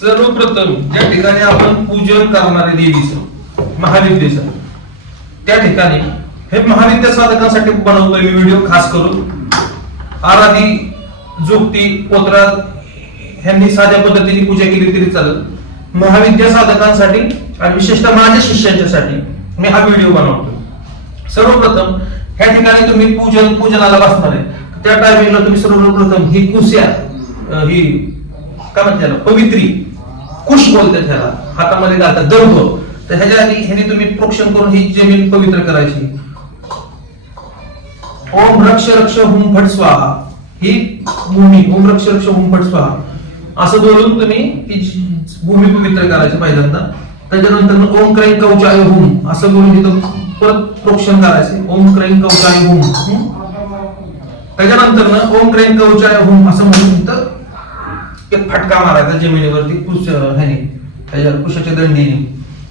सर्वप्रथम ज्या ठिकाणी आपण पूजन करणार आहे देवीचं महाविद्येचं, त्या ठिकाणी हे महाविद्या साधकांसाठी बनवतोय मी व्हिडिओ खास करून. आराधी जोगती पोत्रा ह्यांनी साध्या पद्धतीने पूजा केली तरी चालेल. महाविद्या साधकांसाठी आणि विशेषतः माझ्या शिष्यांच्यासाठी मी हा व्हिडिओ बनवतो. सर्वप्रथम ह्या ठिकाणी तुम्ही पूजनाला बसणार आहे, त्या टायमिंगला तुम्ही सर्वप्रथम ही कुस्या ही काय म्हणतात त्याला पवित्री कुश बोलतात त्याला, हातामध्ये घालतात दर्भ. तर ह्याच्या आधी ह्याने तुम्ही प्रोक्षण करून ही जमीन पवित्र करायची. ओम रक्ष रक्ष हुम फट स्वाहा, ही भूमी ओम रक्ष रक्ष हुम फट स्वाहा असं बोलून तुम्ही ही भूमी पवित्र करायची पहिल्यांदा. त्याच्यानंतर ओम क्रैं कवचाय हुम असं बोलून तिथं परत प्रोक्षण करायचे. ओम क्रैं कवचाय हुम. त्याच्यानंतर ओम क्रैं कवचाय हुम असं म्हणून तिथं एक फटका मारायचा जमिनीवरती त्याच्या कुशाच्या दंडीने.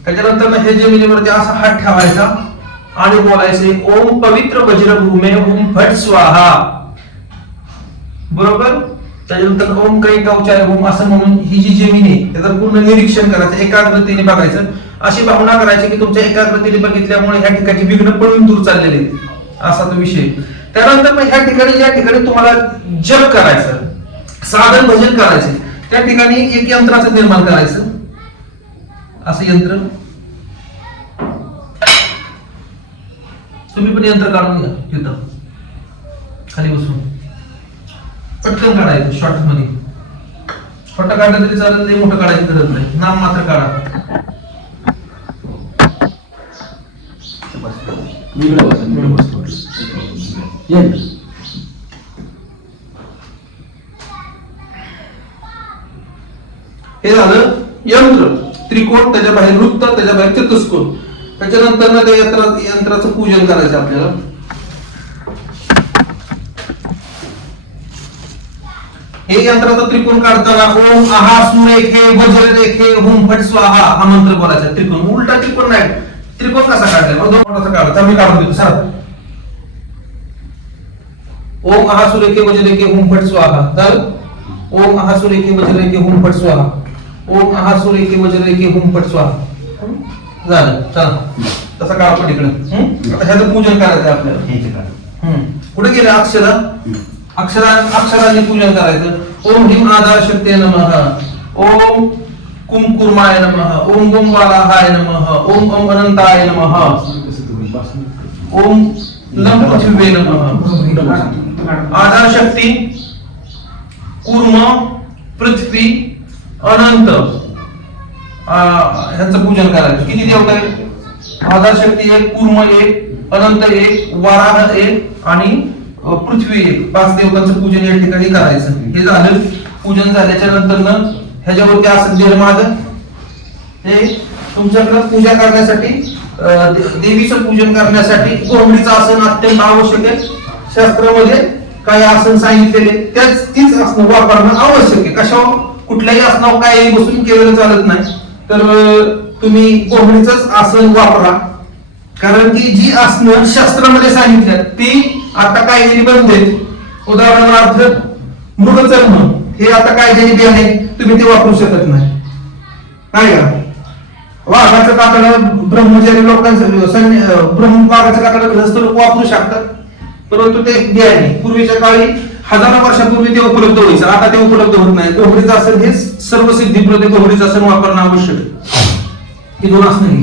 त्याच्यानंतर हे जमिनीवरती असा हात ठेवायचा आणि बोलायचे ओम पवित्र वज्रभूमे हुम फट स्वाहा. बरोबर. त्याच्यानंतर ओम क्रैं कवचाय हुम असं म्हणून ही जी जमीन आहे त्याचं पूर्ण निरीक्षण करायचं, एकाग्रतेने बघायचं. अशी भावना करायची की तुमच्या एकाग्रतेने बघितल्यामुळे ह्या ठिकाणी विघ्न पळून दूर चाललेले आहेत असा तो विषय. त्यानंतर मग ह्या ठिकाणी तुम्हाला जप करायचं, साधन भजन करायचे. त्या ठिकाणी एक यंत्राचं निर्माण करायचं. असं यंत्र तुम्ही पण यंत्र काढून घ्या तिथं खाली बसून. पटकन काढायचं शॉर्ट मध्ये. छोटं काढलं तरी चालेल, ते मोठं काढायची गरज नाही, नाम मात्र काढा. हे झालं यंत्र. त्रिकोण, त्याच्या बाहेर वृत्त, त्याच्या बाहेर चतुष्कोण. त्याच्यानंतर ना त्या यंत्राचं पूजन करायचं आपल्याला. हे यंत्राचा त्रिकोण काढताना ओम आहा सुरेखे वज्ररेखे हुम फट स्वाहा हा मंत्र बोलायचा. त्रिकोण उलटा त्रिकोण नाही. त्रिकोण कसा काढायचा? दोन बोटाचा काढायचा. मी काढून देतो सर. ओम आहा सुरेखे वज्ररेखे हुम फट स्वाहा. तर ओम आहा सुरेखे वज्ररेखे हुम फट स्वाहा. ओम आहा सुरेखे वज्ररेखे हुम फट स्वाहा. झालं. चला तसा काढा पलीकडे. आता ह्याचं पूजन करायचं आपल्याला. कुठे गेले अक्षरा? अक्षराने पूजन करायचं. ओम ह्रीम आधार शक्ती नमः. ओम कुंकुर्माय नमः. ओम गोंबालाहाय नमः. ओम ओम अनंताय नमः. ओम लम पृथ्वी नमः. आधार शक्ती, कूर्म, पृथ्वी, अनंत ह्यांचं पूजन करायचं. किती देवता आहेत? आधार शक्ती एक, कूर्म एक, अनंत एक, वाराह एक आणि पृथ्वी एक. 5 देवतांचं पूजन या ठिकाणी करायचं. हे झालं. पूजन झाल्याच्या नंतर ह्याच्यावरती आसन दिलं माझं. हे तुमच्याकडे पूजा करण्यासाठी देवीचं पूजन करण्यासाठी कोंबडीचं आसन अत्यंत आवश्यक आहे. शास्त्रामध्ये काही आसन सांगितलेले तीच आसन वापरणं आवश्यक आहे. कशावर? कुठल्याही आसनावर काही बसून केलेलं चालत नाही. तर तुम्ही कोंबडीचंच आसन वापरा. कारण की जी आसनं शास्त्रामध्ये सांगितल्यात ती आता कायद्याने बंद आहेत. उदाहरणार्थ मृगचर्म हे आता कायद्याने बी आहे, तुम्ही ते वापरू शकत नाही. काय का? वाघाचं कातडं ब्रह्मचारी लोकांचं वाघाचं कातडं लोक वापरू शकतात, परंतु ते बी आहे. पूर्वीच्या काळी हजारो वर्षापूर्वी ते उपलब्ध व्हायचं, आता ते उपलब्ध होत नाही. कोहरीचं आसन हे सर्व सिद्धीप्रदे कोहरीचं आसन वापरणं आवश्यक आहे. ही 2 आसनं.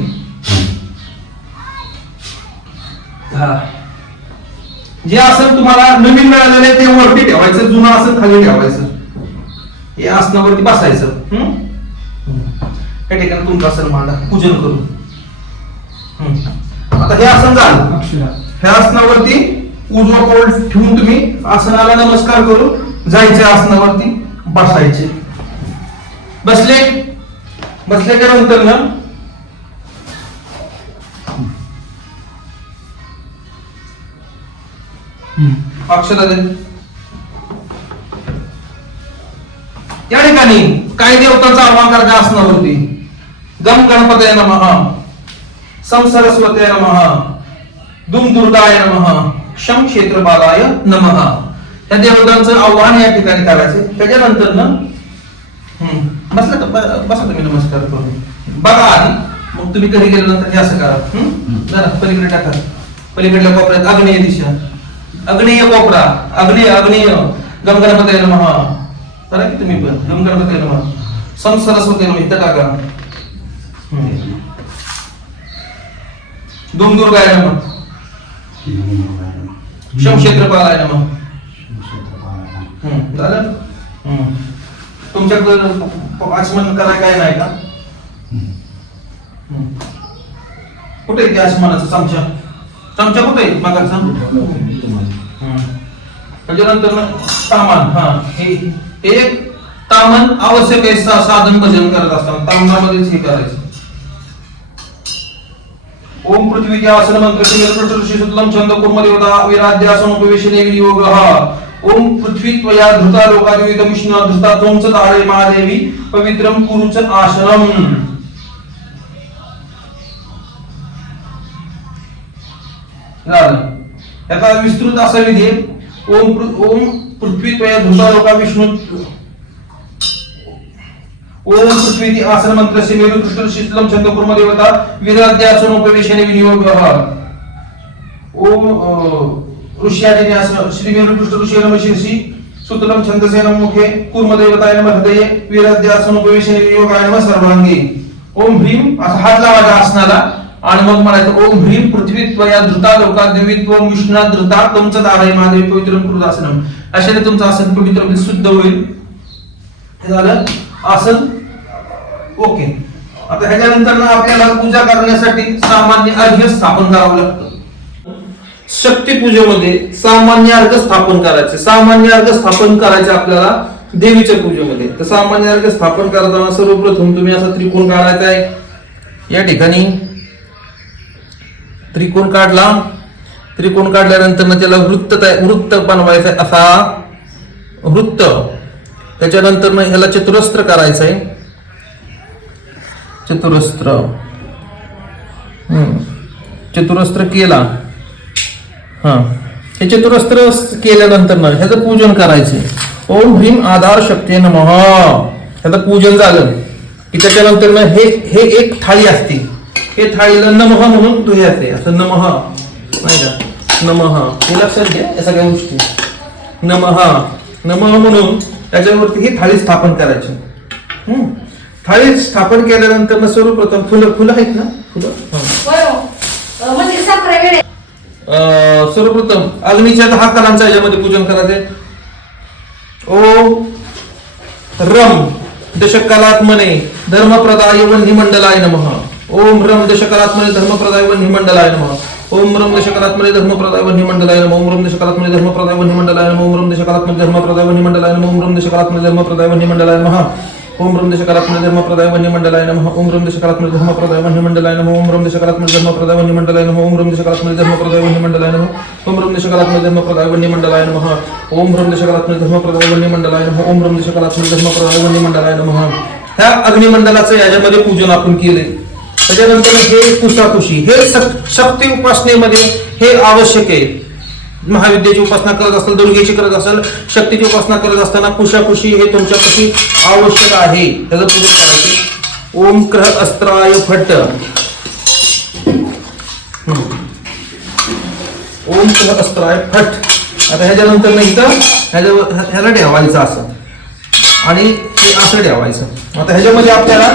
जे आसन तुम्हाला नवीन मिळालेलं आहे ते वरती ठेवायचं, जुनं आसन खाली ठेवायचं. हे आसनावरती बसायचं. त्या ठिकाणी तुमचं आसन मांडा पूजन करून. आता हे आसन झालं. ह्या आसनावरती उजवा पाऊल ठेवून तुम्ही आसनाला नमस्कार करून जायचे, आसनावरती बसायचे. बसल्याच्या नंतर ना अक्षरा दे. या ठिकाणी काय देवतांचा आवाहन करायचं आसनावरती. गम गणपतये नमः. सम सरस्वते नमः. दुम दुर्गाय नमः. शम क्षेत्रपालाय नमः. या देवतांचं आवाहन या ठिकाणी करायचं. त्याच्यानंतर ना बसला का बसा तुम्ही नमस्कार करून बघा आधी, मग तुम्ही घरी गेल्यानंतर हे असं करा. जरा पलीकडे टाका, पलीकडल्या कोपऱ्यात आग्नेय दिशा, आग्नेय कोपरा, आग्नेय गम गणपती नमः करा की तुम्ही पण. गम गणपती नमः, सं सरस्वती नमः इथं टाका. दुम दुर्गाय नमः, शम क्षेत्रपालाय नमः. झालं. तुमच्याकडे आचमन करायला काय नाही का? कुठे आहे ते आचमनाचा चमचा? चमचा कुठे आहे मागाचा? त्याच्यानंतर तामान. हा, हे एक तामन आवश्यक आहे साधन भजन करत असताना तामनामध्येच हे करायचं. ओम पृथ्वी आसन मंत्र शुक्लम छंद कुर्म देवता विराध्यासन उपवेशने विनियोगः. ओम पृथ्वी त्वया धृता लोकादिविद विष्णु धृता त्वंच तारे महादेवी पवित्रम कुरुच आसनम. याचा विस्तृत असा विधी आहे. ओम पृथ्वी त्वया धृता लोका विष्णु. ओम पृथ्वी आसन मंत्र मेरु कृष्ण शीतलम छंद कुर्म देवता विराध्यासन उपवेशने विनियोगः. ओम ऋष्यादिनी आसन श्री मेरु कृष्ण ऋषी नमः शीर्षी सुतलम छंदसेन मुखे कुर्म देवताय नमः हृदये विराध्यासन उपवेशने विनियोगाय नमः सर्वांगी. ओम ह्रीम असा हात लावायचा आसनाला आणि मग म्हणायचं ओम ह्रीम पृथ्वी त्वया धृता लोका देवी त्वं विष्णु धृता त्वंच तारे महादेवी पवित्रम कुरुदासनम. अशाने तुमचं आसन पवित्र शुद्ध होईल. हे झालं आसन. ओके. आता ह्याच्यानंतर आपल्याला पूजा करण्यासाठी सामान्य अर्घ्य स्थापन करावं लागतं. शक्ती पूजेमध्ये सामान्य अर्घ्य स्थापन करायचे. सामान्य अर्घ्य स्थापन करायचे आपल्याला देवीच्या पूजेमध्ये. तर सामान्य अर्घ्य स्थापन करताना सर्वप्रथम तुम्ही असा त्रिकोण काढायचा आहे. या ठिकाणी त्रिकोण काढला. त्रिकोण काढल्यानंतर त्याला वृत्त बनवायचा आहे. असा वृत्त. त्याच्यानंतर ह्याला चतुरस्त्र करायचं आहे. चतुरस्त्र केला. हे चतुरस्त्र केल्यानंतर ह्याचं पूजन करायचे. ओम ह्रीम आधार शक्ती नमः. ह्याचं पूजन झालं की त्याच्यानंतर हे एक थाळी असते. हे थाळीला नमः म्हणून धुयाचे. असं नमः नाही का? नमः हे लक्षात घ्या या सगळ्या गोष्टी. नमः म्हणून त्याच्यावरती ही थाळी स्थापन करायची. थाळी स्थापन केल्यानंतर सर्वप्रथम फुलं आहेत ना? सर्वप्रथम अग्नीच्या 10 कलांच्या याच्यामध्ये पूजन करायचे. ओम रम दशकलात्मने धर्मप्रदाय वह्निमंडलाय नमः. ओम रम दशकलात्मने धर्मप्रदाय वह्निमंडलाय नमः. ओम रम दशकलात्मने धर्मप्रदाय वह्निमंडलाय नमः. ओम रम दशकलात्मने धर्मप्रदाय वह्निमंडलाय नमः. ओम रम दशकलात्मने धर्मप्रदाय वह्निमंडलाय नमः. ओम रम दशकलात्मने धर्मप्रदाय वह्निमंडलाय नमः. ओम रम दशकलात्मने धर्मप्रदाय वह्निमंडलाय नमः. ओम रम दशकलात्मने धर्मप्रदाय वह्निमंडलाय नमः. ओम रम दशकलात्मने धर्मप्रदाय वह्निमंडलाय नमः. ओम रम दशकलात्मने धर्मप्रदाय वह्निमंडलाय नमः. ओम रम दशकलात्मने धर्मप्रदाय वह्निमंडलाय नमः. ओम रम दशकलात्मने धर्मप्रदाय वह्निमंडलाय नमः. ओम रम दशकलात्मने धर्मप्रदाय वह्निमंडलाय नमः. ह्या अग्निमंडलाचं याच्यामध्ये पूजन आपण केले. त्याच्यानंतर हे कुशाकुशी. हे शक्ती उपासनेमध्ये हे आवश्यक आहे. महाविद्याची उपासना करत असाल, दुर्गेची करत असाल, शक्तीची उपासना करत असताना कुशाकुशी हे तुमच्यापाशी आवश्यक आहे. त्याचं पूजन करायचे. ओम क्रह अस्त्राय फट. ओम क्रह अस्त्राय फट. आता ह्याच्यानंतर नाही तर ह्याला ठेवायचं असं आणि हे असं ठेवायचं. आता ह्याच्यामध्ये आपल्याला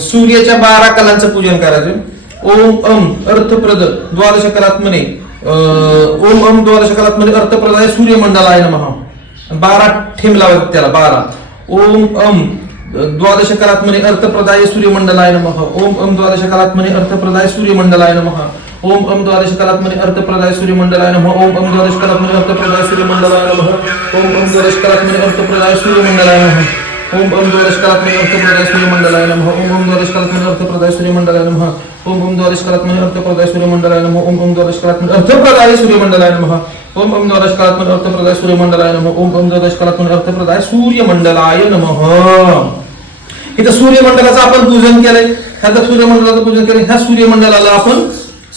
सूर्याच्या 12 कलांचं पूजन करायचं. ओम अम अर्थप्रद द्वादश कलात्मने. ओम अम द्वादश कलात्मने अर्थप्रदाय सूर्यमंडलाय नमः. 12 ठेम लावायचं त्याला 12. ओम अम द्वादश कलात्मने अर्थप्रदाय सूर्यमंडलाय नमः. ओम अम द्वादश कलात्मने अर्थप्रदाय सूर्यमंडलाय नमः. ओम अम द्वादश कलात्मने अर्थप्रदाय सूर्यमंडलाय नमः. ओम अम द्वादश कलात्मने अर्थप्रदाय सूर्यमंडलाय नमः. ओम अम द्वादश कलात्मने अर्थप्रदाय सूर्यमंडलाय नमः. ओम अम द्वादश कलात्मने अर्थप्रदाय सूर्यमंडलाय नमः. ओम अम द्वादश कलात्मने अर्थप्रदाय सूर्यमंडलाय नमः. ओम अम द्वादश कलात्मने अर्थप्रदाय सूर्यमंडलाय नमः. ओम अम द्वादश कलात्मने अर्थप्रदाय सूर्यमंडलाय नमः. ओम अम द्वादश कलात्मने अर्थप्रदाय सूर्यमंडलाय नमः. ओम अम द्वादश कलात्मने अर्थप्रदाय सूर्यमंडलाय नमः. इथं सूर्यमंडलाचं आपण पूजन केलंय. ह्याचं सूर्यमंडलाचं पूजन केलंय. ह्या सूर्यमंडलाला आपण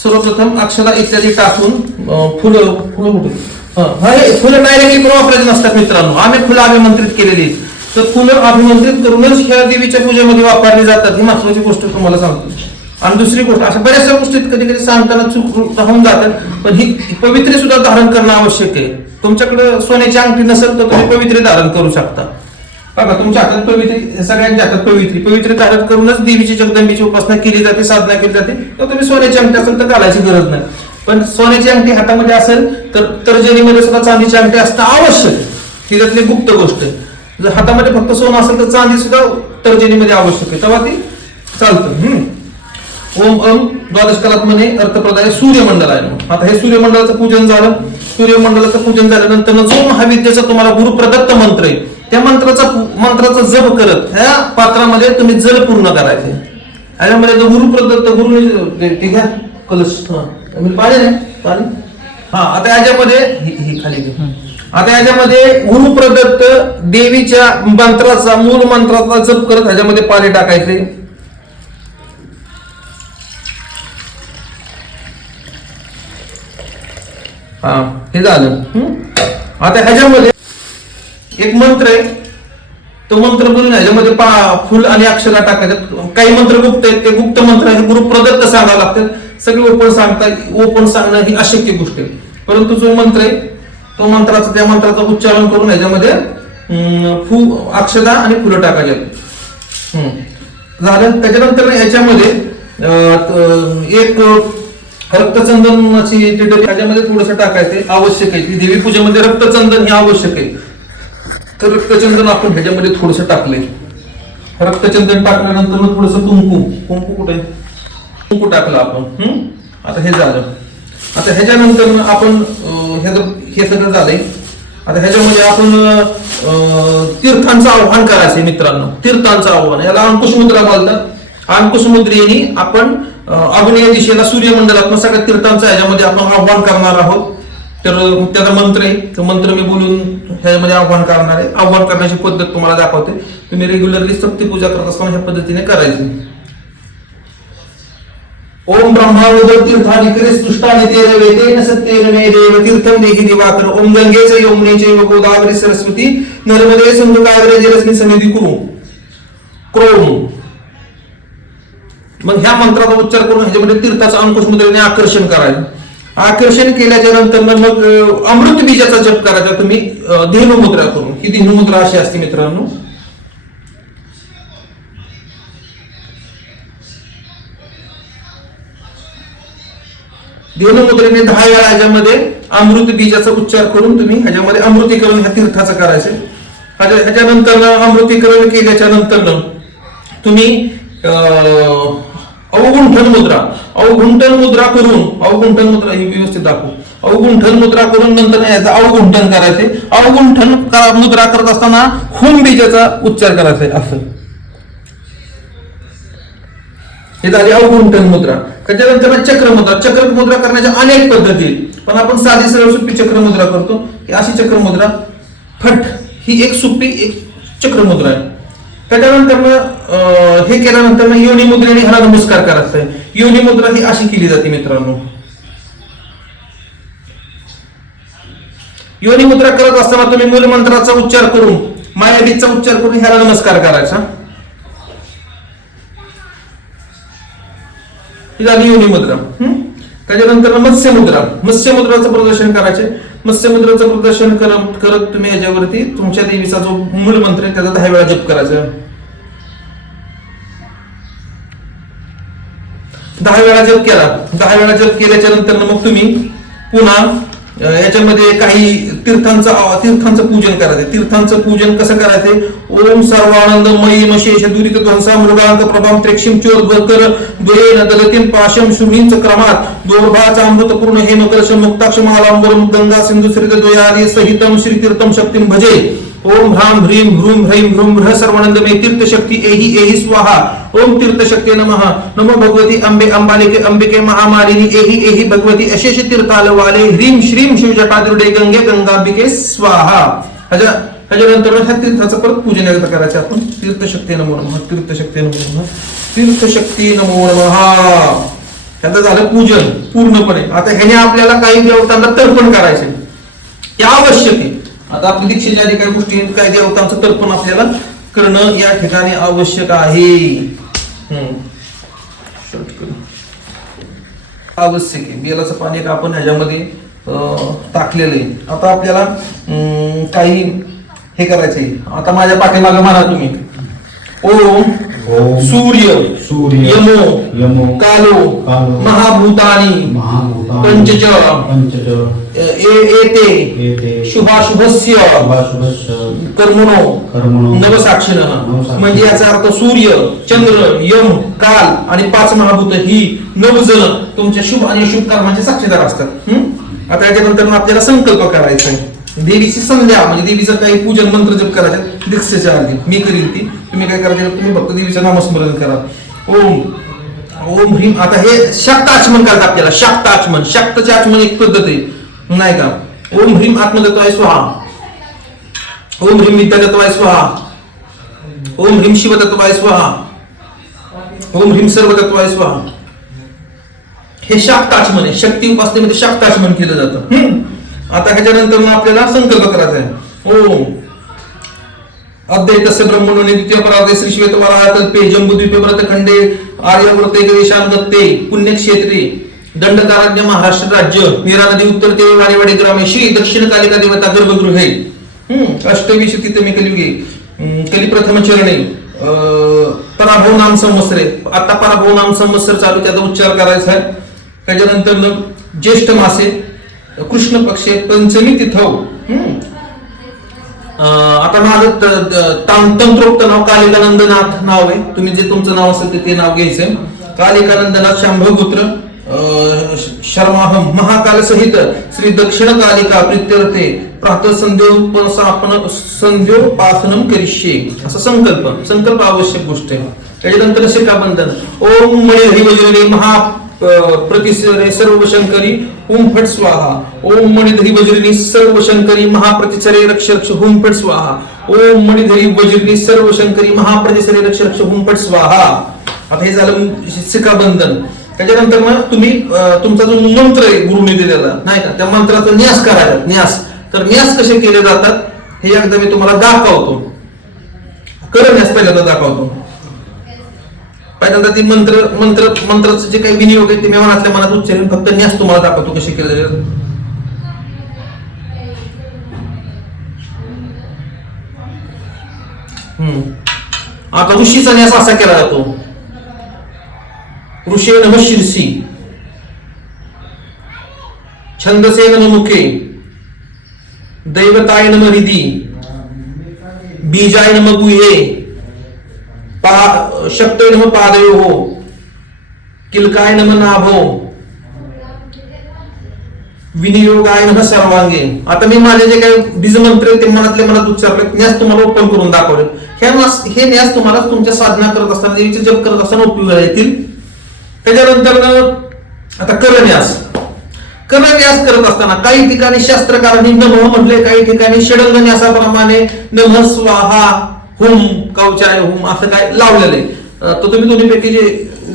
सर्वप्रथम अक्षता इत्यादी टाकून फुलं कुठे हे फुलं डायरेक्टली पण वापरायचे नसतात मित्रांनो. आम्ही फुलं आम्ही मंत्रित केलेली. तर पुनर्अभिमंत्रित करूनच ह्या देवीच्या पूजेमध्ये वापरली जातात, ही महत्वाची गोष्ट तुम्हाला सांगतो. आणि दुसरी गोष्ट, अशा बऱ्याचशा गोष्टी कधी कधी सांगताना चूक राहून जातात, पण ही पवित्रे सुद्धा धारण करणं आवश्यक आहे. तुमच्याकडे सोन्याची अंगठी नसेल तर तुम्ही पवित्रे धारण करू शकता. बघा, तुमच्या हातात पवित्री, सगळ्यांच्या हातात पवित्री धारण करूनच देवीची जगदंबेची उपासना केली जाते, साधना केली जाते. तर तुम्ही सोन्याची अंगठी असेल तर घालायची गरज नाही. पण सोन्याची अंगठी हातामध्ये असेल तर तर्जनीमध्ये सुद्धा चांदीची अंगठी असणं आवश्यक आहे. ही त्यातली गुप्त गोष्ट आहे. जर हातामध्ये फक्त सोनं असेल तर चांदी सुद्धा तर्जनीमध्ये आवश्यक आहे, तेव्हा ती चालतं. ओम अम द्वादश कालात म्हणे अर्थप्रदाय सूर्यमंडल आहे. आता हे सूर्यमंडळाचं पूजन झालं. सूर्यमंडळाचं पूजन झाल्यानंतर जो महाविद्येचा तुम्हाला गुरु प्रदत्त मंत्र आहे, त्या मंत्राचा जप करत ह्या पात्रामध्ये तुम्ही जल पूर्ण करायचे. याच्यामध्ये जो गुरु प्रदत्त गुरु ठीक आहे कलश पाणी नाही पाणी हा. आता याच्यामध्ये ही खाली घे. आता याच्यामध्ये गुरु प्रदत्त देवीच्या मंत्राचा मूळ मंत्राचा जप करत ह्याच्यामध्ये पाणी टाकायचे. हा, हे झालं. आता ह्याच्यामध्ये एक मंत्र आहे, तो मंत्र बोलून ह्याच्यामध्ये फुल आणि अक्षरा टाकायचं. काही मंत्र गुप्त आहेत, ते गुप्त मंत्र हे गुरु प्रदत्त सांगावं लागतात. सगळे ओपन ओपन सांगणं ही अशक्य गोष्ट आहे. परंतु जो मंत्र आहे तो त्या मंत्राचं उच्चारण करून ह्याच्यामध्ये अक्षरा आणि फुलं टाकायचे. झालं. त्याच्यानंतर याच्यामध्ये एक रक्तचंदनाची डिटेल ह्याच्यामध्ये थोडंसं टाकायचे आवश्यक आहे. देवी पूजेमध्ये रक्तचंदन हे आवश्यक आहे. तर रक्तचंदन आपण ह्याच्यामध्ये थोडंसं टाकलंय. रक्तचंदन टाकल्यानंतर थोडंसं कुंकू कुठे कुंकू टाकलं आपण. आता हे झालं. आता ह्याच्यानंतर आपण हे सगळं झालंय. आता ह्याच्यामध्ये आपण तीर्थांचं आव्हान करायचंय मित्रांनो. तीर्थांचं आव्हान याला अंकुश मुद्रा बोलतात. अंकुश मुद्रेने आपण अग्नेय दिशेला सूर्यमंडलात सगळ्या तीर्थांचं ह्याच्यामध्ये आपण आव्हान करणार आहोत. तर त्याचा मंत्र आहे, तो मंत्र मी बोलून ह्याच्यामध्ये आव्हान करणार आहे. आव्हान करण्याची पद्धत तुम्हाला दाखवते. तुम्ही रेग्युलरली सप्ती पूजा करत असताना ह्या पद्धतीने करायची. ओम ब्रह्मावदर तीर्थानि करे सृष्टानि तेरे वेतेन सत्येन मे देव तीर्थम देहि दिवाकर. ओम गंगेचे यमुनेचे गोदावरी सरस्वती नर्मदे सिंधु कावेरी जलस्मिन् सन्निधी कुरु क्रोम. मग ह्या मंत्राचा उच्चार करून ह्याच्यामध्ये तीर्थाचं अंकुश मुद्रेने आकर्षण करायचं. आकर्षण केल्याच्या नंतर मग अमृत बीजाचा जप करायचा तुम्ही धेनु मुद्रा करून. ही धेनु मुद्रा अशी असते मित्रांनो. धेनु मुद्रेने 10 वेळा ह्याच्यामध्ये अमृत बीजाचा उच्चार करून तुम्ही ह्याच्यामध्ये अमृतीकरण ह्या तीर्थाचं करायचं. ह्याच्यानंतर अमृतीकरण केल्याच्या नंतर तुम्ही अवगुंठन मुद्रा करून अवगुंठन मुद्रा ही व्यवस्थित दाखवू. अवगुंठन मुद्रा करून नंतर याचं अवगुंठन करायचे. अवगुंठन मुद्रा करत असताना हुम बीजाचा उच्चार करायचा असं. हे झाली अवगुंठन मुद्रा. त्याच्यानंतर चक्र मुद्रा करण्याच्या अनेक पद्धती, पण आपण साधी सरळ सोपी चक्र मुद्रा करतो. अशी चक्र मुद्रा फट ही एक सोपी एक चक्र मुद्रा आहे. त्याच्यानंतर हे केल्यानंतर योनी मुद्रेने ह्याला नमस्कार करायचा आहे. योनी मुद्रा ही अशी केली जाते मित्रांनो. योनी मुद्रा करत असताना तुम्ही मूल मंत्राचा उच्चार करून मायाबीजचा उच्चार करून ह्याला नमस्कार करायचा. ही झाली योनी मुद्रा. त्याच्यानंतर मत्स्य मुद्राचं प्रदर्शन करायचे. मत्स्य मुद्राचं प्रदर्शन करत तुम्ही याच्यावरती तुमच्या देवीचा जो मूळ मंत्र आहे त्याचा 10 वेळा जप करायचा. 10 वेळा जप केला. 10 वेळा जप केल्याच्या नंतर मग तुम्ही पुन्हा याच्यामध्ये काही तीर्थांचं पूजन करायचं. तीर्थांचं पूजन कसं करायचंय? ओम सर्वानंद मयीम शेष दुरित ध्वंसा मृगांक प्रभाम त्रेक्षिम चोरकर द्वयेन दलतीन पाशम शुमींच क्रमात दोर्भाचा अमृतपूर्ण हे मकरश मुक्ताक्ष महालांबरम गंगा सिंधू श्रीत द्वयारी सहितम श्री तीर्थम शक्तीम भजे. ओम ह्राम ह्रीम ह्रूम ह्रैम ह्रूम ह्र सर्वानंदमय तीर्थ शक्ती एहि एहि स्वाहा. ओम तीर्थ शक्ती नमः. नमो भगवती अंबे अंबालिके अंबिके महामालिनी एहि एहि भगवती अशेष तीर्थाल वाले ह्रीम श्रीम शिव जटादुर्डे गंगे गंगांबिके स्वाहा. ह्याच्यानंतर ह्या तीर्थाचं परत पूजन एकदा करायचं आपण. तीर्थशक्ती नमो नमः. तीर्थशक्ती नमो नमः. तीर्थशक्ती नमो नमः. ह्याचं झालं पूजन पूर्णपणे. आता ह्याने आपल्याला काही देवतांना तर्पण करायचे. हे आवश्यक आहे. आता आपली दीक्षेच्या आधी काही गोष्टी काय देवतांचं तर्पण आपल्याला करणं या ठिकाणी आवश्यक आहे. आवश्यक आहे. बेलाचं पाणी आपण ह्याच्यामध्ये टाकलेलं आहे. आता आपल्याला काही हे करायचंय. आता माझ्या पाठीमागे म्हणा तुम्ही ओम सूर्य यमो कालो महाभूतानी पंचच एते शुभाशुभस्य कर्मणो नवसाक्षिणः. म्हणजे याचा अर्थ सूर्य चंद्र यम काल आणि 5 महाभूत ही 9 जण तुमच्या शुभ आणि अशुभ कर्माचे साक्षीदार असतात. आता याच्यानंतर आपल्याला संकल्प करायचा आहे. देवीची संध्या म्हणजे देवीचं काही पूजन मंत्र जप करायचं दीक्षेच्या आधी. मी करील ती, तुम्ही काय करायचं तुम्ही फक्त देवीचं नामस्मरण करा. ओम ह्रीम. आता हे शाक्त आचमन करायचं आपल्याला. शाक्त आचमन, शाक्तचे आचमन एक पद्धत आहे नाही का. ओम ह्रीम आत्मदत्वाय स्वाहा, ओम ह्रीम विद्यादत्वाय स्वाहा, ओम ह्रीम शिवदत्वाय स्वाहा, ओम ह्रीम सर्वदत्वाय स्वाहा. हे शाक्त आचमन आहे. शक्ती उपासनेमध्ये शाक्त आचमन केलं जातं. आता ह्याच्यानंतर आपल्याला संकल्प करायचा आहे. ओम अद्वैतस्य ब्रह्मणोने द्वितीय परार्धे श्री श्वेत वराहकल्पे जम्बूद्वीपे व्रतखंडे आर्यव्रते गणेशान दत्ते पुण्यक्षेत्री दंडकारण्य महाराष्ट्र राज्य मीरा नदी उत्तर ते वारेवाडी ग्रामे श्री दक्षिण कालिका देवता गर्भगृहे अष्टविंशतितमे कलियुगे कलिप्रथम चरणे पराभव नाम संवत्सरे. आता पराभव नाम संवत्सर चालू, त्याचा उच्चार करायचा आहे. त्याच्यानंतर ज्येष्ठ मासे कृष्ण पक्षे पंचमी तिथव. आता माझं तंत्रोक्त नाव कालिकानंदनाथ नाव आहे. तुम्ही जे तुमचं नाव असेल ते नाव घ्यायचंय. कालिकानंदनाथ शांभवपुत्र शर्माहम महाकाल सहित श्री दक्षिण कालिका प्रीत्यर्थे प्रातः संध्योपासनम करिष्ये. असा संकल्प आवश्यक गोष्ट आहे. त्याच्यानंतर शिखाबंधन. ओम मणिधरी वज्ररे महा प्रतिसरे सर्व शंकरी हुम फट स्वाहा. ओम मणिधरी वज्रिनी सर्व शंकरी महाप्रतिसरे रक्ष रक्ष हुम फट स्वाहा. ओम मणिधरी वज्रिनी सर्व शंकरी महाप्रतिसरे रक्ष रक्ष हुम फट स्वाहा. आता हे झालं शिखाबंधन. त्याच्यानंतर मग तुम्ही तुमचा जो मंत्र आहे गुरुने दिलेला नाही का, त्या मंत्राचा न्यास करायचा. न्यास तर न्यास कसे केले जातात हे एकदा मी तुम्हाला दाखवतो. न्यास पहिल्यांदा दाखवतो. पहिल्यांदा ती मंत्राचं जे काही विनियोग आहे ते मी मनातल्या मनात उच्चारून फक्त न्यास तुम्हाला दाखवतो कसे केले जातात. आता ऋषीचा न्यास असा केला जातो. ऋषे नमः शिरसी, छंदसे नमः मुखे, दैवताय नमः हृदि, बीजाय नमः गुहे, शक्तय नमः पादयोः, किलकाय नमः नाभो, विनियोगाय नमः सर्वांगे. आता मी माझे जे काही बीजमंत्र ते मनातल्या मनात उच्चारले, न्यास तुम्हाला ओपन करून दाखवले. हे न्यास तुम्हाला तुमच्या साधना करत असताना, देवीचे जप करत असताना उपयोगाला येतील. त्याच्यानंतर आता करन्यास करत असताना काही ठिकाणी शास्त्रकारांनी नमः म्हटले, काही ठिकाणी षडंग न्यासाप्रमाणे नमः स्वाहा हुम कवचाय हुम असं काय लावलेलं आहे. तर तुम्ही दोन्हीपैकी जे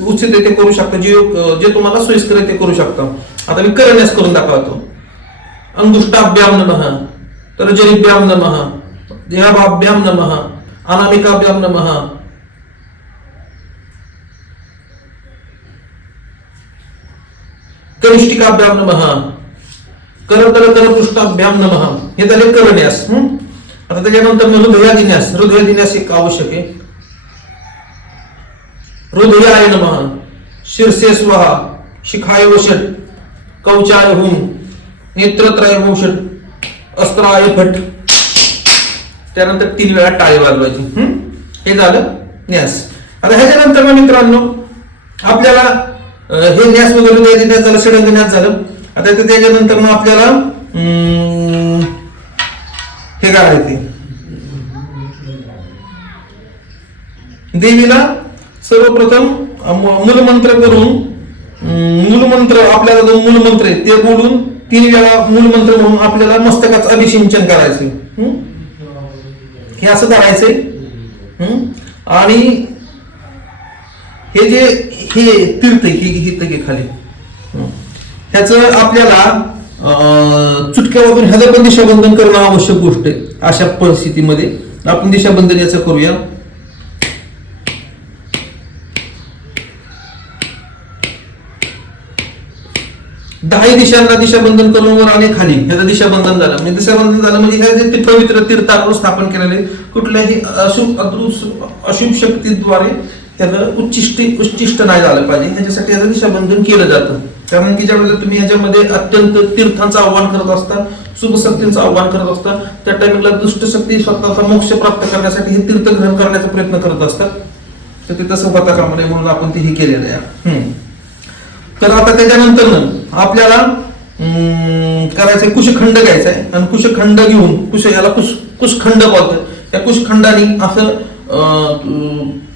उचित आहे ते करू शकता, जे तुम्हाला सोयीस्कर आहे ते करू शकता. आता मी करन्यास करून दाखवतो. अंगुष्टाभ्याम नमः, तर्जनीभ्याम नमः, देहाभाभ्याम नमः, अनामिकाभ्याम नमः, कनिष्ठिकाभ्याम नमः, करतल करपृष्ठाभ्याम नमः. हे झाले करन्यास. आता त्याच्यानंतर हृदयादिन्यास एक आवश्यक आहे. हृदयाय नमः, शीर्षे स्वाहा, शिखाय वषट, कवचाय हुम, नेत्रत्रय वषट, अस्त्राय फट. त्यानंतर 3 वेळा टाळी वाजवायची. हे झालं न्यास. आता ह्याच्यानंतर मित्रांनो आपल्याला हे न्यास वगैरे न्यास झालं, षडंग न्यास झालं. आता त्याच्यानंतर मग आपल्याला हे काय आहे ते देवीला सर्वप्रथम मूलमंत्र करून, मूलमंत्र आपल्याला जो मूलमंत्र आहे ते बोलून 3 वेळा मूलमंत्र म्हणून आपल्याला मस्तकाचं अभिषेचन करायचं. हे असं करायचंय. आणि हे जे हे तीर्थ हे खाली ह्याच आपल्याला चुटक्यावरून ह्याचं पण दिशाबंधन करणं आवश्यक गोष्ट आहे. अशा परिस्थितीमध्ये आपण दिशाबंधन याचं करूया. दहाही दिशांना दिशाबंधन करून वर आणि खाली ह्याचं दिशाबंधन झालं. म्हणजे दिशाबंधन झालं म्हणजे हे जे पवित्र तीर्थावर स्थापन केलेले कुठल्याही अशुभ शक्तीद्वारे त्याचं उच्चिष्ट नाही झालं पाहिजे. ह्याच्यासाठी याचं दिशाबंधन केलं जातं. कारण की ज्यावेळेला तुम्ही ह्याच्यामध्ये अत्यंत तीर्थांचं आव्हान करत असता, शुभ शक्तींचं आव्हान करत असता, त्या टाइमला दुष्ट शक्ती स्वतःचा मोक्ष प्राप्त करण्यासाठी हे तीर्थ ग्रहण करण्याचा प्रयत्न करत असतात. तर ते तसं होता कामा नये म्हणून आपण ते हे केलेलं आहे. तर आता त्याच्यानंतर आपल्याला करायचंय कुशखंड घ्यायचा आहे आणि कुशखंड घेऊन याला कुशखंड बोलतात. त्या कुशखंडाने असं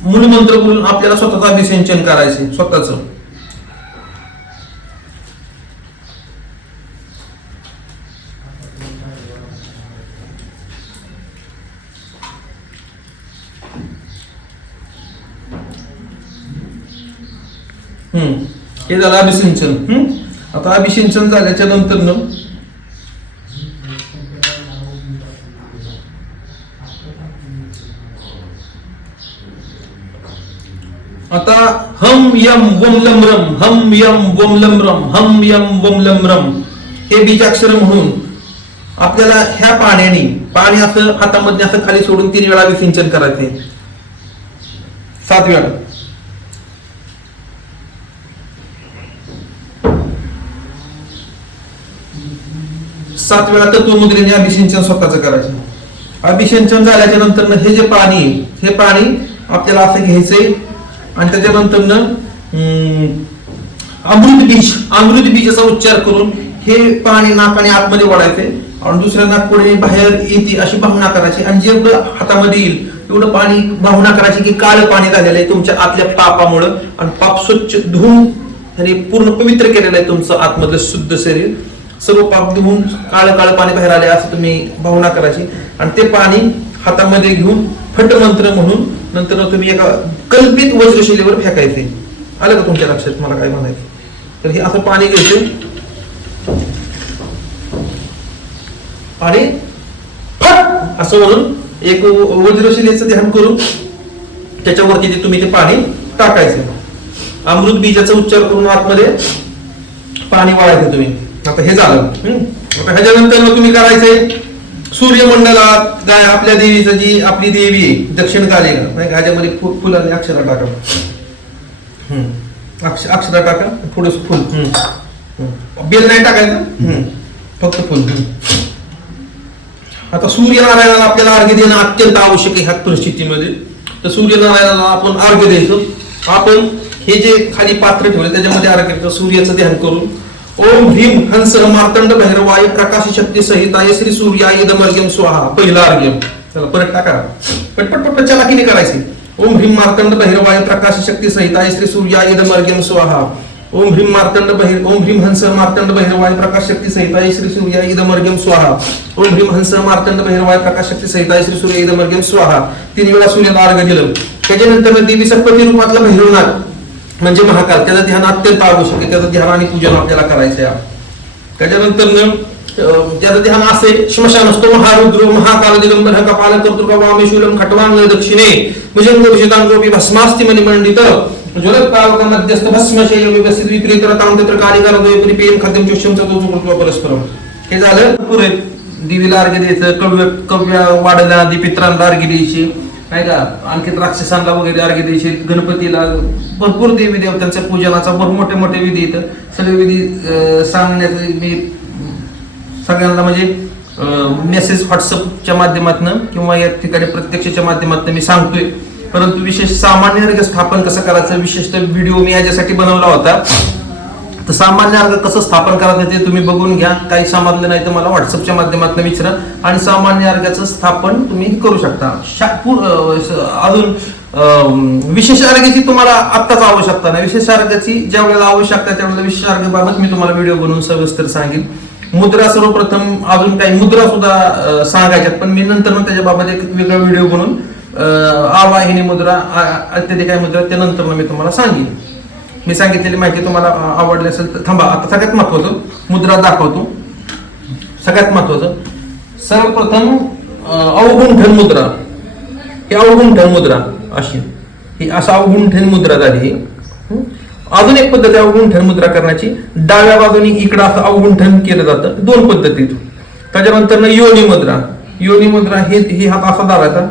मूलमंत्र बोलून आपल्याला स्वतःचं अभिषेचन करायचे स्वतःच. हे झालं अभिषेचन. आता अभिषेचन झाल्याच्या नंतर आता हम यम वम लम रम, हम यम वम लम रम, हम यम वम लम रम हे बीजाक्षर म्हणून आपल्याला ह्या पाणी असं हातामध्ये असं खाली सोडून 3 वेळा अभिषेचन करायचे. 7 वेळा. 7 वेळा तत्वमुद्रेने अभिषेचन स्वतःच करायचं. अभिषेचन झाल्याच्या नंतर हे जे पाणी हे पाणी आपल्याला असं घ्यायचंय आणि त्याच्यानंतर अमृत बीजाचा उच्चार करून हे पाणी नाकाने आतमध्ये ओढायचंय आणि दुसऱ्या नाकपुढे बाहेर येते अशी भावना करायची. आणि जेवढं हातामध्ये येईल तेवढं पाणी भावना करायची की काळं पाणी झालेलं आहे तुमच्या आतल्या पापामुळं आणि पाप स्वच्छ धुवून आणि पूर्ण पवित्र केलेलं आहे तुमचं आतमधलं शुद्ध शरीर. सर्व पाप धुवून काळं पाणी बाहेर आले असं तुम्ही भावना करायची. आणि ते पाणी हातामध्ये घेऊन फट मंत्र म्हणून नंतर तुम्ही एका कल्पित वज्रशिलेवर फेकायचे. आलं का तुमच्या लक्षात मला काय म्हणायचं? तर हे असं पाणी घ्यायचं आणि फट असं म्हणून एक वज्रशिलेचं ध्यान करून त्याच्यावरती ते तुम्ही ते पाणी टाकायचं. अमृत बीजाचा उच्चार करून आतमध्ये पाणी वाढायचं तुम्ही. आता हे झालं. आता ह्याच्यानंतर तुम्ही करायचंय सूर्यमंडलात आपल्या देवीचं जी आपली देवी आहे दक्षिण कालीला नाही ह्याच्यामध्ये फुलाने अक्षरा टाका. अक्षरा टाका थोडस फुल. बेल नाही टाकायचं फक्त फुल. आता सूर्यनारायणाला आपल्याला अर्घ्य देणं अत्यंत आवश्यक आहे ह्या परिस्थितीमध्ये. तर सूर्यनारायणाला आपण अर्घ्य द्यायचं. आपण हे जे खाली पात्र ठेवले त्याच्यामध्ये अर्घ्य द्यायचं सूर्याचं ध्यान करून. ओम ह्रीम हंस मार्तंड भैरवाय प्रकाश शक्ती सहिताय श्री सूर्याय इदमर्घ्यम स्वाहा. पहिला अर्घ्य. चला परत टाका. पटपट चलाकीने करायचे. ओम ह्रीम मार्तंड भैरवाय प्रकाश शक्ती सहिताय श्री सूर्याय इदमर्घ्यम स्वाहा. ओम ह्रीम ओम ह्रीम हंस मार्तंड भैरवाय प्रकाश शक्ती सहिताय श्री सूर्याय इदमर्घ्यम स्वाहा. ओम ह्रीम हंस मार्तंड भैरवाय प्रकाश शक्ती सहिताय श्री सूर्याय इदमर्घ्यम स्वाहा. 3 वेळा सूर्याला अर्घ्य दिलं. त्याच्यानंतर देवीचा प्रतिरूपातला भैरवनाथ म्हणजे महाकाल त्याचं ध्यान अत्यंत आवश्यक आहे. त्याचं ध्यान आणि पूजन आपल्याला करायचं आहे. त्याच्यानंतर त्याचं ध्यान असे श्मशान असतो महारुद्र महाकाल दिगंबर कपाल कर्तृक वामेशूलम खटवांग दक्षिणे भुजंग भुषितांगोपी भस्मास्ति मणिमंडित ज्वलत पावक मध्यस्थ भस्मशैल व्यवस्थित विपरीत रतां तत्र कालिकार द्वय प्रियम खाद्यम चोष्यम चतुर्थ परस्परम. हे झालं पुरे. देवीला अर्घ्य द्यायचं. कव्य वाढला पित्रांना अर्घ्य द्यायची नाही का. आणखी राक्षसांना वगैरे अर्घ्य द्यायचे. गणपतीला भरपूर देवी देवतांच्या पूजनाचा मोठे मोठे विधी येतं. सगळे विधी सांगण्याचं मी सगळ्यांना म्हणजे मेसेज व्हॉट्सअपच्या माध्यमातून किंवा या ठिकाणी प्रत्यक्षच्या माध्यमातून मी सांगतोय. परंतु विशेष सामान्य अर्घ्य स्थापन कसं करायचं विशेषतः व्हिडिओ मी याच्यासाठी बनवला होता. तर सामान्य अर्घ्य कसं स्थापन करायचं ते तुम्ही बघून घ्या. काही समजलं नाही तर मला व्हॉट्सअपच्या माध्यमातून विचारा आणि सामान्य अर्घ्याचं स्थापन तुम्ही करू शकता. अजून विशेष अर्घ्याची तुम्हाला आत्ताच आवश्यकता नाही. विशेष अर्घ्याची ज्या वेळेला आवश्यकता त्यावेळेला विशेष अर्घ्याबाबत मी तुम्हाला व्हिडिओ बनवून सविस्तर सांगेन. मुद्रा सर्वप्रथम अजून काही मुद्रा सुद्धा सांगायच्यात पण मी नंतर त्याच्याबाबत एक वेगळा व्हिडिओ बनवून आवाहिनी मुद्रा इत्यादी काही मुद्रा त्यानंतर मी तुम्हाला सांगेन. मी सांगितलेली माहिती तुम्हाला आवडली असेल तर थांबा. आता सगळ्यात महत्वाचं मुद्रा दाखवतो. सगळ्यात महत्वाचं. सर्वप्रथम अवगुंठन मुद्रा, ही अवगुंठन मुद्रा अशी, ही असं अवगुंठन मुद्रा झाली. अजून एक पद्धत आहे अवगुंठन मुद्रा करण्याची. डाव्या बाजूने इकडं असं अवगुंठन केलं जातं, 2 पद्धतीत. त्याच्यानंतर योनी मुद्रा. योनी मुद्रा ही हात असा दाबायचा,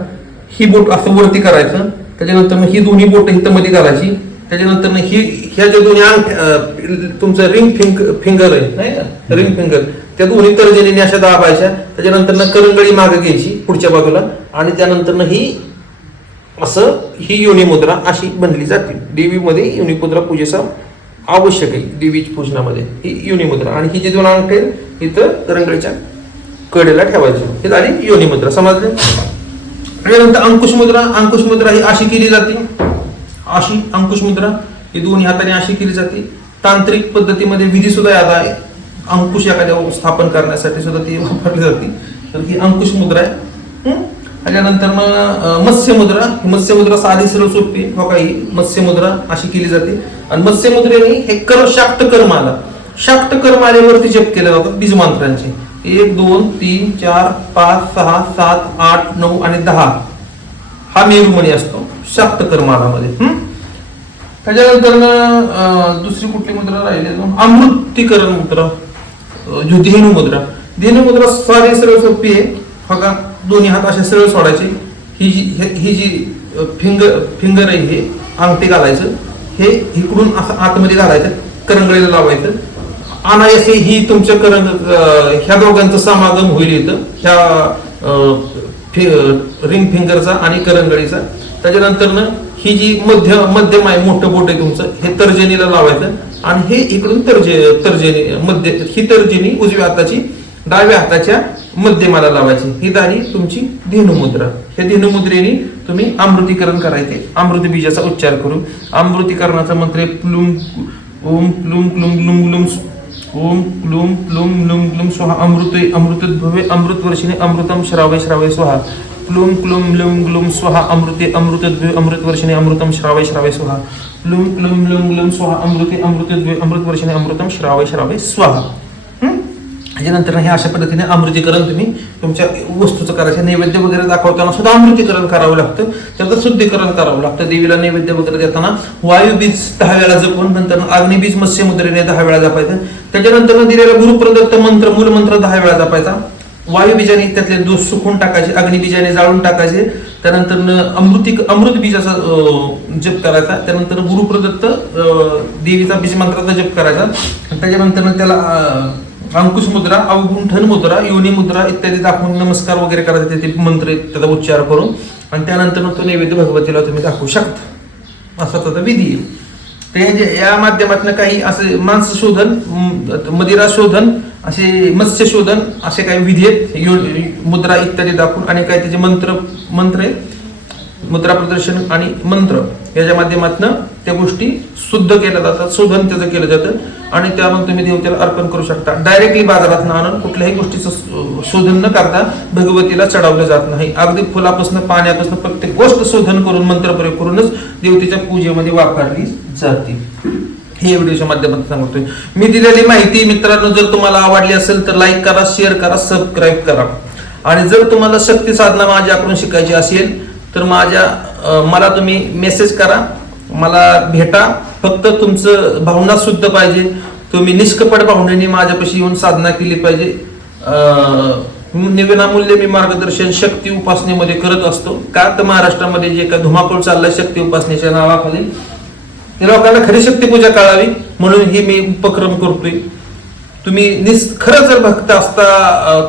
ही बोट असं वरती करायचं, त्याच्यानंतर ही दोन्ही बोट इथं मध्ये घालायची, त्याच्यानंतर ह्या ज्या दोन्ही तुमचं रिंग फिंगर आहे नाही का, रिंग फिंगर, त्या दोन्ही तर्जनीने अशा दाबायच्या. त्याच्यानंतर करंगळी मागे घ्यायची पुढच्या बाजूला, आणि त्यानंतर ही योनी मुद्रा अशी बनली जाते. देवीमध्ये योनी मुद्रा पूजेचा आवश्यक आहे. देवी पूजनामध्ये ही योनी मुद्रा. आणि ही जी 2 अंगठे इथं करंगळीच्या कडेला ठेवायची. ही झाली योनी मुद्रा. समजले? त्यानंतर अंकुश मुद्रा. अंकुश मुद्रा ही अशी केली जाते, अशी अंकुश मुद्रा ही दोन्ही हाताने अशी केली जाते. तांत्रिक पद्धतीमध्ये विधी सुद्धा याद आहे, अंकुश एखाद्या स्थापन करण्यासाठी सुद्धा ती वापरली जाते. तर ही अंकुश मुद्रा आहे. त्याच्यानंतर मत्स्य मुद्रा. ही मत्स्य मुद्रा साधी सरळ सोपी हो काही मत्स्य मुद्रा अशी केली जाते. आणि मत्स्य मुद्रेने हे शाक्त कर्माला, शाक्त कर्मालेवरती जप केले जातात बीज मंत्रांचे. 1 2 3 4 5 6 7 8 9 आणि 10 हा मेरुमणी असतो शाक्त कर्मालामध्ये. त्याच्यानंतर दुसरी कुठली मुद्रा राहिली, अमृतीकरण मुद्रा, धेनू मुद्रा. धेनू मुद्रा साधी सरळ सोपी आहे. बघा दोन्ही हात असे सरळ सोडायचे. ही जी फिंगर आहे हे अंगठी घालायचं, हे इकडून असं आतमध्ये घालायचं, करंगळीला लावायचं. अनायासे ही तुमच्या ह्या दोघांचं समागम होईल इथं, ह्या रिंग फिंगरचा आणि करंगळीचा. त्याच्यानंतर ही जी मध्यम आहे, मोठं बोट आहे तुमचं, हे तर्जनीला लावायचं. आणि हे इकडून ही तर्जनी उजव्या हाताची डाव्या हाताच्या मध्यमाला लावायची. ही झाली तुमची धेनू मुद्रा. या धेनू मुद्रेने तुम्ही अमृतीकरण करायचे, अमृत बीजाचा उच्चार करून. अमृतीकरणाचा मंत्र आहे प्लुम ओम प्लुम क्लुम ग्लुम ग्लुम ओम प्लुम प्लुम ग्लुम ग्लुम स्वाहा. अमृते अमृतोद्भवे अमृत वर्षिणे अमृतम श्रावय श्रावय स्वाहा. प्लुम क्लुम ग्लुम ग्लुम स्वाहा. अमृते अमृतोद्भवे अमृत वर्षिणे अमृतम श्रावय श्रावय स्वाहा. प्लुम क्लुम ग्लुम ग्लुम स्वाहा. अमृते अमृतोद्भवे अमृत वर्षिणे अमृतम श्रावय श्रावय स्वाहा. त्याच्यानंतर हे अशा पद्धतीने अमृतीकरण तुम्ही तुमच्या वस्तूचं करायचं. नैवेद्य वगैरे दाखवताना सुद्धा अमृतीकरण करावं लागतं, त्याचं शुद्धीकरण करावं लागतं. देवीला नैवेद्य वगैरे देताना वायुबीज 10 वेळा जपून, नंतर अग्निबीज मत्स्य मुद्रेने 10 वेळा जपायचं. त्याच्यानंतर दिलेला गुरुप्रदत्त मंत्र मूलमंत्र 10 वेळा जपायचा. वायुबीजाने त्यातले दोष सुकून टाकायचे, अग्निबीजाने जाळून टाकायचे. त्यानंतर अमृत बीजाचा जप करायचा. त्यानंतर गुरुप्रदत्त देवीचा बीज मंत्राचा जप करायचा. त्याच्यानंतर त्याला अंकुश मुद्रा, अवगुंठन मुद्रा, योनी मुद्रा इत्यादी दाखवून नमस्कार वगैरे करायचे, ते मंत्र त्याचा उच्चार करून. आणि त्यानंतर तो नैवेद्य भगवतीला तुम्ही दाखवू शकता. असा त्याचा विधी आहे. ते या माध्यमातून काही असे मांस शोधन, मदिरा शोधन, असे मत्स्य शोधन, असे काही विधी आहेत. मुद्रा इत्यादी दाखवून आणि काही त्याचे मंत्र आहेत, मुद्रा प्रदर्शन आणि मंत्र याच्या माध्यमातून त्या गोष्टी शुद्ध केल्या जातात, शोधन त्याचं केलं जातं. आणि त्यामुळे तुम्ही देवतेला अर्पण करू शकता. डायरेक्टली बाजारात आणून कुठल्याही गोष्टीचं शोधन न करता भगवतीला चढवलं जात नाही. अगदी फुलापासून पाण्यापासून प्रत्येक गोष्ट शोधन करून मंत्रप्रयोग करूनच देवतेच्या पूजेमध्ये वापरली जाते. हे व्हिडिओच्या माध्यमातून सांगतोय. मी दिलेली माहिती मित्रांनो जर तुम्हाला आवडली असेल तर लाईक करा, शेअर करा, सबस्क्राईब करा. आणि जर तुम्हाला शक्ती साधना माझ्याकडून शिकायची असेल तर मला तुम्ही मेसेज करा, मला भेटा. फक्त तुमचं भावना शुद्ध पाहिजे. तुम्ही निष्कपट भावनेने माझ्यापाशी येऊन साधना केली पाहिजे. विनामूल्य मी मार्गदर्शन शक्ती उपासनेमध्ये करत असतो. का तर महाराष्ट्रामध्ये जे काही धुमाकूळ चाललाय शक्ती उपासनेच्या नावाखाली, त्या लोकांना खरी शक्ती पूजा कळावी म्हणून ही मी उपक्रम करतोय. तुम्ही खरं जर भक्त असता,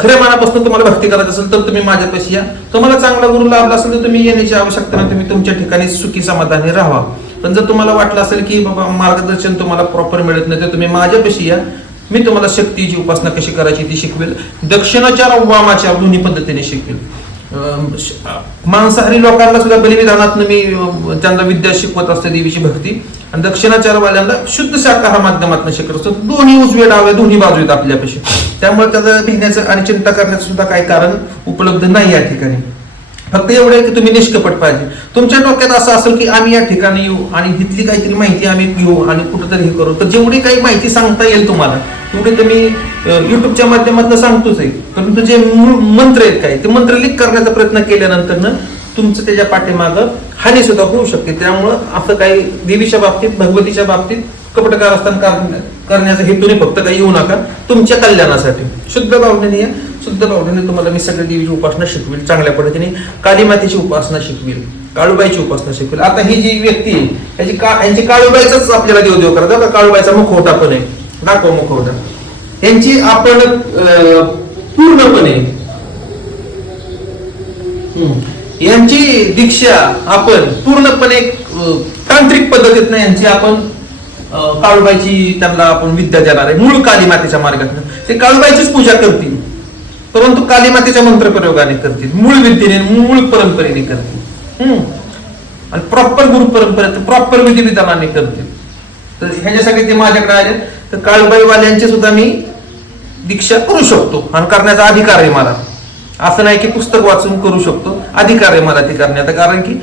खऱ्या मनापासून तुम्हाला भक्ती करायची असेल तर तुम्ही माझ्यापाशी या. तुम्हाला चांगला गुरु लाभला असेल तर तुम्ही येण्याची आवश्यकता नाही, तुम्ही तुमच्या ठिकाणी सुखी समाधानी राहा. पण जर तुम्हाला वाटलं असेल की बाबा मार्गदर्शन तुम्हाला प्रॉपर मिळत नाही तर तुम्ही माझ्यापाशी या. मी तुम्हाला शक्तीची उपासना कशी करायची ती शिकवेल. दक्षिणाचार वामाचार दोन्ही पद्धतीने शिकवेल. मांसाहारी लोकांना सुद्धा बलिविधानात मी त्यांना विद्या शिकवत असते, देवीची भक्ती. आणि दक्षिणाचारवाल्यांना शुद्ध शाकाहार माध्यमातून शिकत असतो. दोन्ही उजवे डावे दोन्ही बाजू आहेत आपल्यापाशी. त्यामुळे त्याचं भिण्याचं आणि चिंता करण्याचं सुद्धा काही कारण उपलब्ध नाही या ठिकाणी. फक्त एवढं आहे की तुम्ही निष्कपट पाहिजे. तुमच्या डोक्यात असं असेल की आम्ही या ठिकाणी येऊ आणि इथली काहीतरी माहिती आम्ही घेऊ आणि कुठंतरी हे करू, तर जेवढी काही माहिती सांगता येईल तुम्हाला तेवढी तुम्ही युट्यूबच्या माध्यमातून सांगतोच आहे. परंतु जे मंत्र आहेत काय ते मंत्र लीक करण्याचा प्रयत्न केल्यानंतर तुमचं त्याच्या पाठीमागं हानी सुद्धा होऊ शकते. त्यामुळं असं काही देवीच्या बाबतीत भगवतीच्या बाबतीत कपटकारस्थान करण्याचा हेतूने फक्त काही येऊ नका. तुमच्या कल्याणासाठी शुद्ध भावनेने या. शुद्ध भावनेने तुम्हाला मी सगळ्या देवीची उपासना शिकवेल, चांगल्या पद्धतीने काली मातेची उपासना शिकवेल, काळूबाईची उपासना शिकवेल. आता ही जी व्यक्ती आहे यांची काळूबाईचाच आपल्याला देवदेव करा का. काळूबाईचा मुखवटा पण आहे, दाखव मुखवटा. यांची आपण पूर्णपणे यांची दीक्षा आपण पूर्णपणे तांत्रिक पद्धतीने यांची आपण काळूबाईची त्यांना आपण विद्या देणार आहे. मूळ काली मातेच्या मार्गातून ते काळूबाईचीच पूजा करतील, परंतु काली मातेच्या मंत्रप्रयोगाने करतील, मूळ विद्येने मूळ परंपरेने करतील आणि प्रॉपर गुरु परंपरेत प्रॉपर विधी विधानाने करतील. तर ह्याच्यासाठी ते माझ्याकडे आले. तर काळूबाईवाल्यांची सुद्धा मी दीक्षा करू शकतो आणि करण्याचा अधिकार आहे मला. असं नाही की पुस्तक वाचून करू शकतो, अधिकार आहे मला ते करण्याचा. कारण की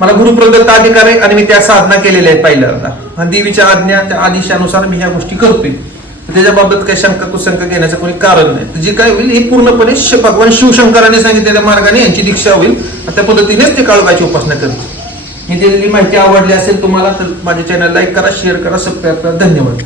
मला गुरुप्रदत्त अधिकार आहे आणि मी त्या साधना केलेल्या आहेत पहिल्यांदा. आणि देवीच्या आज्ञा त्या आदेशानुसार मी ह्या गोष्टी करतोय. त्याच्याबाबत काही शंका कुशंका घेण्याचं कोणी कारण नाही. जे काय होईल हे पूर्णपणे भगवान शिवशंकराने सांगितलेल्या मार्गाने यांची दीक्षा होईल. त्या पद्धतीनेच ते काळूबाईची उपासना करतील. मी दिलेली माहिती आवडली असेल तुम्हाला तर माझ्या चॅनल लाईक करा, शेअर करा, सबस्क्राईब करा. धन्यवाद.